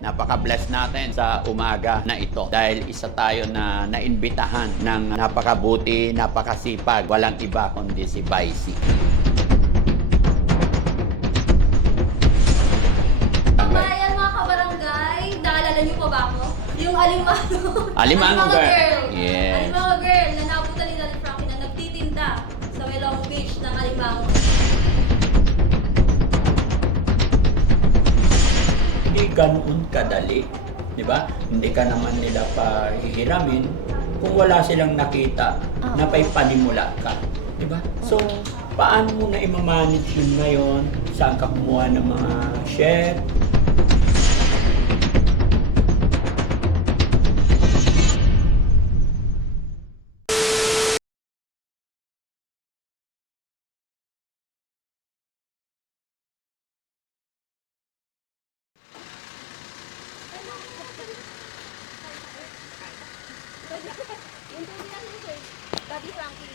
Napaka-bless natin sa umaga na ito dahil isa tayo na naimbitahan ng napakabuti, napakasipag, walang iba kundi si Vicey. Bayan mga kabarangay, naalala niyo po ba ako? Yung Alimango. Alimango girl. Yes. Yes. Alimango girl na nabutan ni Daddy Frankie na nagtitinda sa may Long Beach ng Alimango. Hindi ganoon kadali, di ba? Hindi ka naman nila pahihiramin kung wala silang nakita na may panimula ka, di ba? So, paano mo na i-manage yun ngayon? Saan ka kumuha ng mga chef? Daddy Frankie.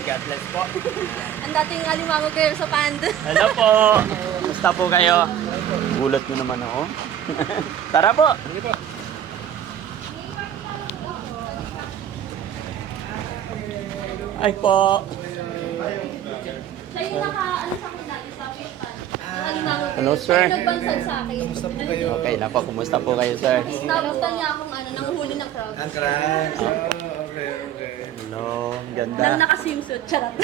God bless po. Ang dating Alimango girl sa Pand. Hello po! Kumusta po kayo? Gulat nyo naman ako. Tara po! Ay po! Siya yung naka-ano sa akin dati sa fish pan. Ang Alimango girl. Hello, sir. Siya yung nagbansag sa akin. Okay na po. Kumusta po kayo, sir? Nabutan niya akong nanguhuli ng crowd. Ang crush. Okay. Hello. Ang Nang ganda. naka-swimsuit. Charot.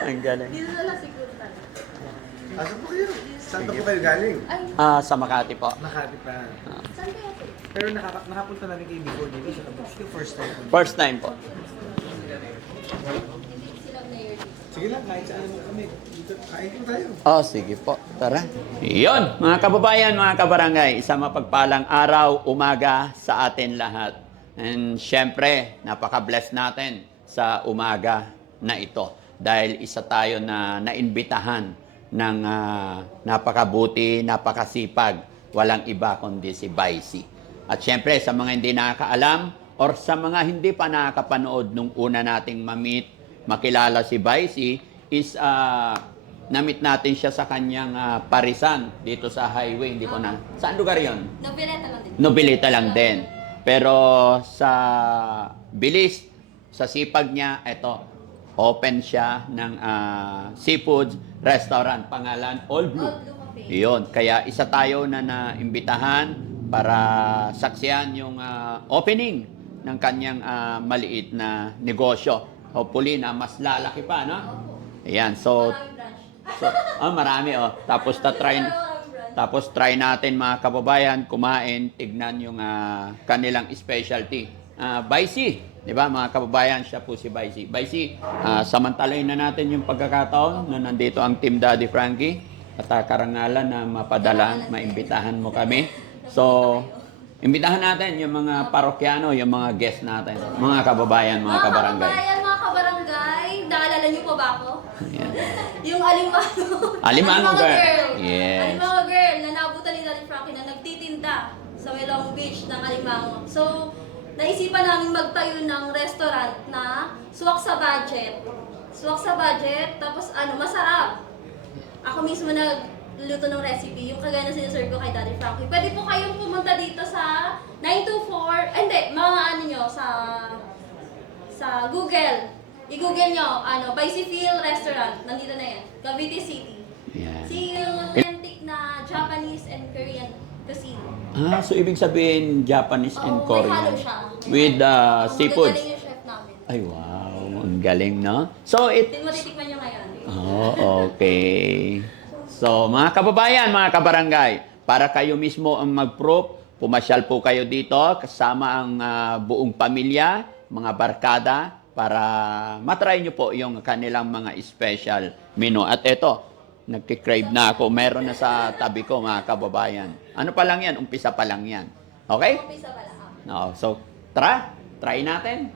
Ang galing. Dito na siguro tayo. Asan po kayo? Saan po kayo galing? Ay, Sa Makati po. Makati pa. saan kaya ito? Pero nakapunta namin kayo before dito sa Kabuk. Yung first time po. First time po. Hindi sila na year dito. Sige lang, kahit saan mo kami. Dito, kain po tayo. Oh, sige po. Tara. Iyon, mga kababayan, mga kabarangay, isang mapagpalang araw, umaga sa atin lahat. And syempre, napaka-bless natin sa umaga na ito. Dahil isa tayo na naimbitahan ng napakabuti, napakasipag, walang iba kundi si Vicey. At syempre, sa mga hindi nakakaalam or sa mga hindi pa nakakapanood nung una nating makilala si Vicey, is na-meet natin siya sa kanyang parisan dito sa highway. Hindi ko na. Saan lugar yon? Noveleta lang din. Nobilita lang din. Pero sa bilis, sa sipag niya, eto, open siya ng seafood restaurant. Pangalan, All Blue. All Blue Cafe. Iyon. Kaya isa tayo na naimbitahan para saksiyan yung opening ng kanyang maliit na negosyo. Hopefully na mas lalaki pa, no? Ayan, so Maraming branch. marami Tapos try natin mga kababayan kumain, tignan yung kanilang specialty. Vicey, di ba mga kababayan, siya po si Vicey. Vicey, samantalahin na natin yung pagkakataon na nandito ang Team Daddy Frankie at karangalan na maimbitahan mo kami. So, imbitahan natin yung mga parokyano, yung mga guest natin, mga kababayan, mga kabarangay. Mga kabarangay, naalala niyo po ba ako? Ayan. Yung Alimango. Alimango girl. Yes. Alimango girl na nabutan ni Daddy Frankie na nagtitinda sa may Long Beach ng Alimango. So, naisipan namin magtayo ng restaurant na swak sa budget. Swak sa budget, tapos masarap. Ako mismo nagluto ng recipe, yung kagaya na sinaserve ko kay Daddy Frankie. Pwede po kayong pumunta dito sa 924, sa Google. I-google nyo, Vicey Phil Restaurant. Nandito na yan. Cavite City. Ayan. Yung authentic na Japanese and Korean cuisine. So ibig sabihin Japanese and Oo, Korean. may halo siya. With seafood. Magagaling yung chef namin. Ay, wow. Ang galing, no? So, Matitikman nyo ngayon. okay. So, mga kababayan, mga kabarangay, para kayo mismo ang mag-proof, pumasyal po kayo dito, kasama ang buong pamilya, mga barkada, para matry nyo po yung kanilang mga special menu. At eto, nagkikrave na ako. Meron na sa tabi ko, mga kababayan. Ano pa lang yan? Umpisa pa lang yan. Okay? Umpisa pala. No, so, try natin.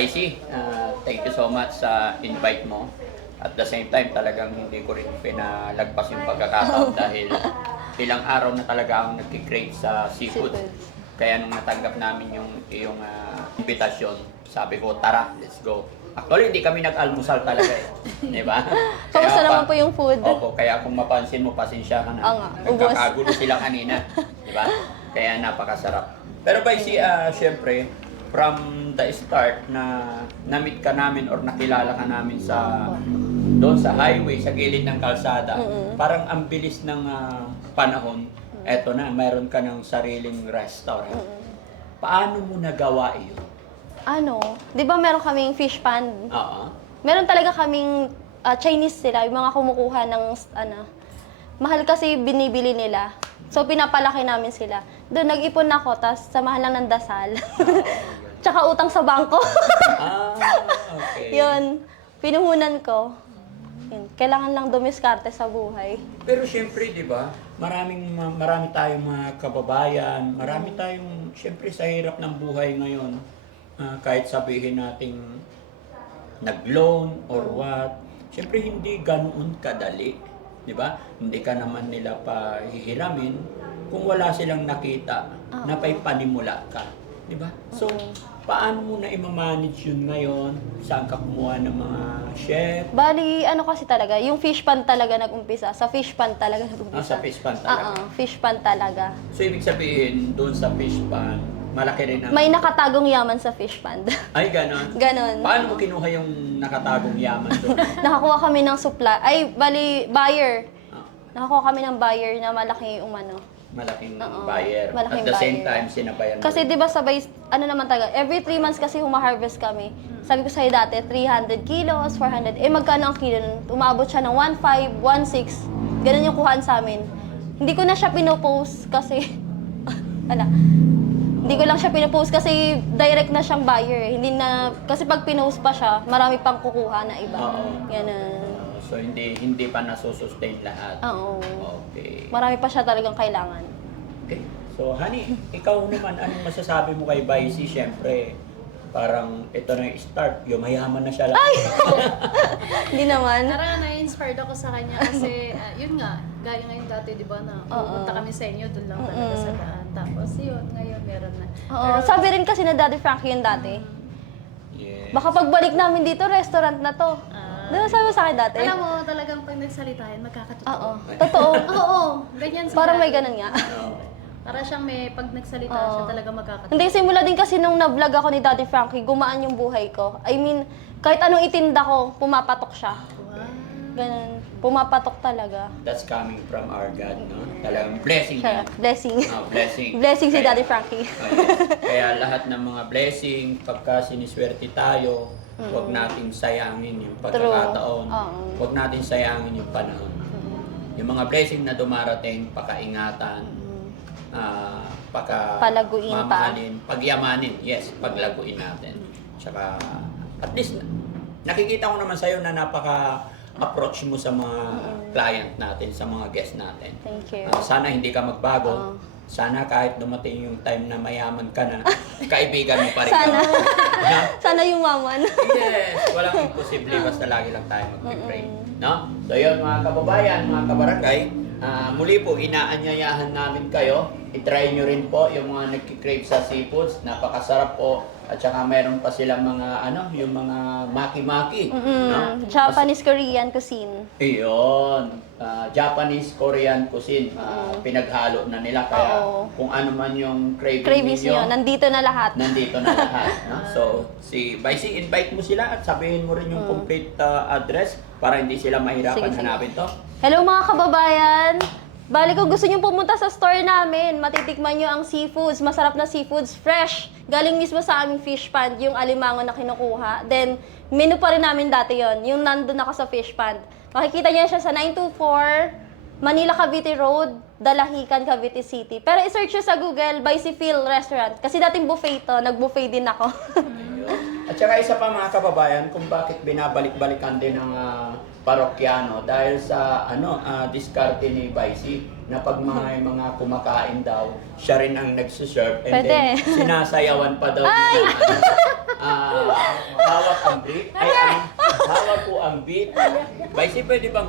Vicy, thank you so much sa invite mo. At the same time, talagang hindi ko rin pinalagpas yung pagkakataon dahil ilang araw na talaga akong nagkikrave sa seafood. Seafoods. Kaya nung natanggap namin yung iyong invitasyon, sabi ko, tara, let's go. Actually, hindi kami nag-almusal talaga eh. Di ba? Kamusta naman po yung food? Opo, kaya kung mapansin mo, pasensya ka na. Oo nga, ubos. Nagkakagulo sila kanina. Di ba? Kaya napakasarap. Pero Vicy, syempre, from the start na na-meet ka namin or nakilala ka namin sa doon sa highway, sa gilid ng kalsada, parang ang bilis ng panahon, eto na, mayroon ka ng sariling restaurant. Paano mo nagawa iyon? Di ba meron kaming fish pan? Oo. Meron talaga kaming Chinese sila, yung mga kumukuha ng mahal kasi binibili nila. So pinapalaki namin sila. Doon nag-ipon ako, tapos samahan lang ng dasal. Tsaka utang sa bangko. Okay. Yun, pinuhunan ko. Yun, kailangan lang dumiskarte sa buhay. Pero syempre, di ba, marami tayong mga kababayan, marami tayong, syempre sa hirap ng buhay ngayon, kahit sabihin nating nag-loan or what, syempre hindi ganoon kadali. Di ba? Hindi ka naman nila pahihiramin kung wala silang nakita na panimula ka. Di ba? So, paano mo na i-manage yun ngayon? Saan ka kumuha ng mga chef? Bali, kasi talaga, yung fish pan talaga nag-umpisa. Sa fish pan talaga nag-umpisa. Sa fish pan talaga. Fish pan talaga. So, ibig sabihin, doon sa fish pan, malaki rin ang... May nakatagong yaman sa fish pan. Ay, ganon? Ganon. Paano mo kinuha yung nakatagong yaman doon? Nakakuha kami ng supply. Buyer. Ah, Nakakuha kami ng buyer na malaki malaking Oo, buyer. malaking At the same buyer. time, sinabayan mo Kasi rin. di ba sabay, naman taga, every 3 months kasi humaharvest kami. Sabi ko sa'yo dati, 300 kilos, 400. Magkano ang kilo nun? Umabot siya ng 1.5, 1.6. Ganun yung kuhaan sa amin. Hindi ko na siya pinopost kasi, Hindi ko lang siya pinopost kasi direct na siyang buyer. Hindi na, kasi pag pinost pa siya, marami pang kukuha na iba. Oo. Ganun. So, hindi pa nasusustain lahat. Oo. Okay. Marami pa siya talagang kailangan. Okay. So, honey, ikaw naman, anong masasabi mo kay Vicy? Siyempre, parang ito na yung start, yumayaman na siya lang. Hindi naman. Parang na-inspired ako sa kanya kasi yun nga, gaya ngayon dati, di ba, na pupunta kami sa inyo, doon lang talaga sa daan. Tapos yun, ngayon meron na. Oo. Sabi rin kasi na Daddy Frankie yun dati. Yes. Baka pagbalik namin dito, restaurant na to. Diba sabi mo sa akin dati? Alam mo, talagang pag nagsalitahin, magkakatotoo. Oo. Totoo. Oo, ganyan sila. Parang may ganun nga. Para siyang may, pag nagsalita Oo. siya, talaga magkakatotoo. Hindi, simula din kasi nung na-vlog ako ni Daddy Frankie, gumaan yung buhay ko. I mean, kahit anong itinda ko, pumapatok siya. Wow. Ganun. Pumapatok talaga. That's coming from our God, no? Talagang blessing Siya, yan. blessing. Blessing. Blessing si Kaya- Daddy Frankie. Yes. Kaya lahat ng mga blessing, pagka siniswerte tayo, huwag nating sayangin yung pagkakataon. Oo. Huwag nating sayangin yung panahon. Yung mga blessing na dumarating, pakaingatan, Palaguin pa. mamahalin, pagyamanin. Yes, paglaguin natin. Tsaka, at least, nakikita ko naman sa'yo na napaka-approach mo sa mga client natin, sa mga guest natin. Thank you. Sana hindi ka magbago. Oo. Sana kahit dumating yung time na mayaman ka na, kaibigan mo pa rin. Sana. Na? Sana yung maman. Yes, walang imposible basta lagi lang tayo mag-pray. No? So yun mga kababayan, mga kabarangay, muli po inaanyayahan namin kayo. I-try nyo rin po yung mga nagkikrave sa seafoods. Napakasarap po. At saka meron pa silang mga yung mga maki-maki. No? Japanese Korean cuisine. Iyon. Japanese, Korean cuisine. Pinaghalo na nila. Kaya Oo. kung ano man yung Cravings ninyo, nyo, nandito na lahat. nandito na lahat. No? So, si Vicy, invite mo sila at sabihin mo rin yung complete address para hindi sila mahirapan Sige, sige. hanapin to. Hello mga kababayan! Bali kung gusto nyo pumunta sa store namin, matitikman nyo ang seafoods, masarap na seafoods, fresh. Galing mismo sa aming fish pond, yung alimango na kinukuha. Then, menu pa rin namin dati yon, yung nandun ako sa fish pond. Makikita nyo siya sa 924 Manila Cavite Road, Dalahican, Cavite City. Pero i-search nyo sa Google, Vicy Phil Restaurant. Kasi dating buffet to, nag-buffet din ako. At saka isa pa mga kababayan, kung bakit binabalik-balikan din ng parokyano dahil sa diskarte ni Vicy na pag mga kumakain daw, siya rin ang nagsiserve and Pwede. then sinasayawan pa daw nila. hawak ang beat. Ay, hawak po ang beat. Baisi, pwede bang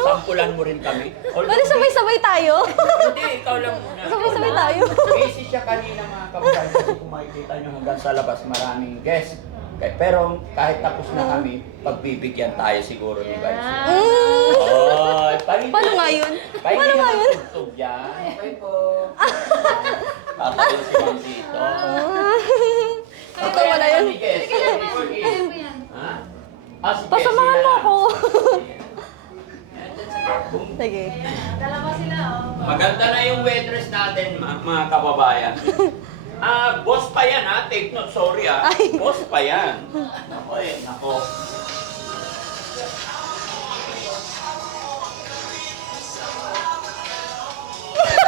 sampulan mo rin kami? Bali sabay-sabay tayo. Hindi, ikaw lang muna. Sabay-sabay tayo. Busy siya kanina mga kababayan kasi kung makikita nyo hanggang sa labas maraming guests. Pero kahit tapos na kami, pagbibigyan tayo siguro ni Baisi. Oh, Paano nga yun? Paano nga yun? Tugtog yan. Okay po. Tatayo si Ma'am dito. Ito wala yun. Ha? Si Pasamahan Jessie mo na ako. lang. Sige. Dalawa sila, oh. Maganda na yung waitress natin, mga kababayan. Boss pa yan ha. Take note, sorry ha. Boss pa yan. Nako eh, nako.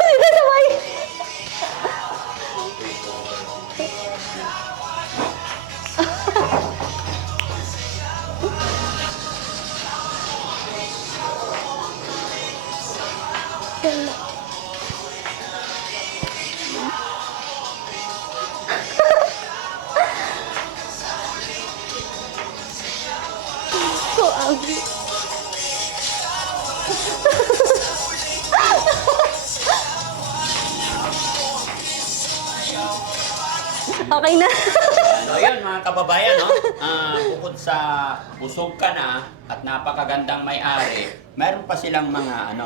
Hindi sabay. So angry. Okay na. So yun mga kababayan, no? Bukod sa busog ka na at napakagandang may-ari, meron pa silang mga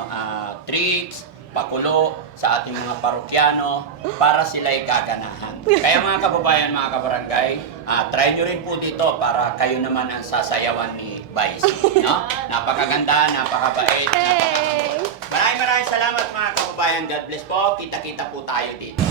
tricks, pakulo sa ating mga parokyano para sila'y gaganahan. Kaya mga kababayan, mga kabarangay, try nyo rin po dito para kayo naman ang sasayawan ni Vice. No? Napakaganda, napakabait. Hey! Maraming salamat mga kababayan. God bless po. Kita-kita po tayo dito.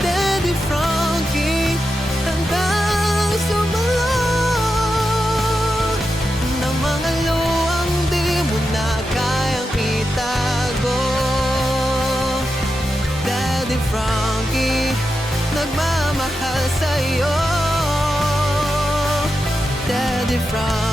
Daddy Frankie, hanggang sumalong ng mga luwang di mo na kayang itago. Daddy Frankie, nagmamahal sa'yo. Daddy Frankie.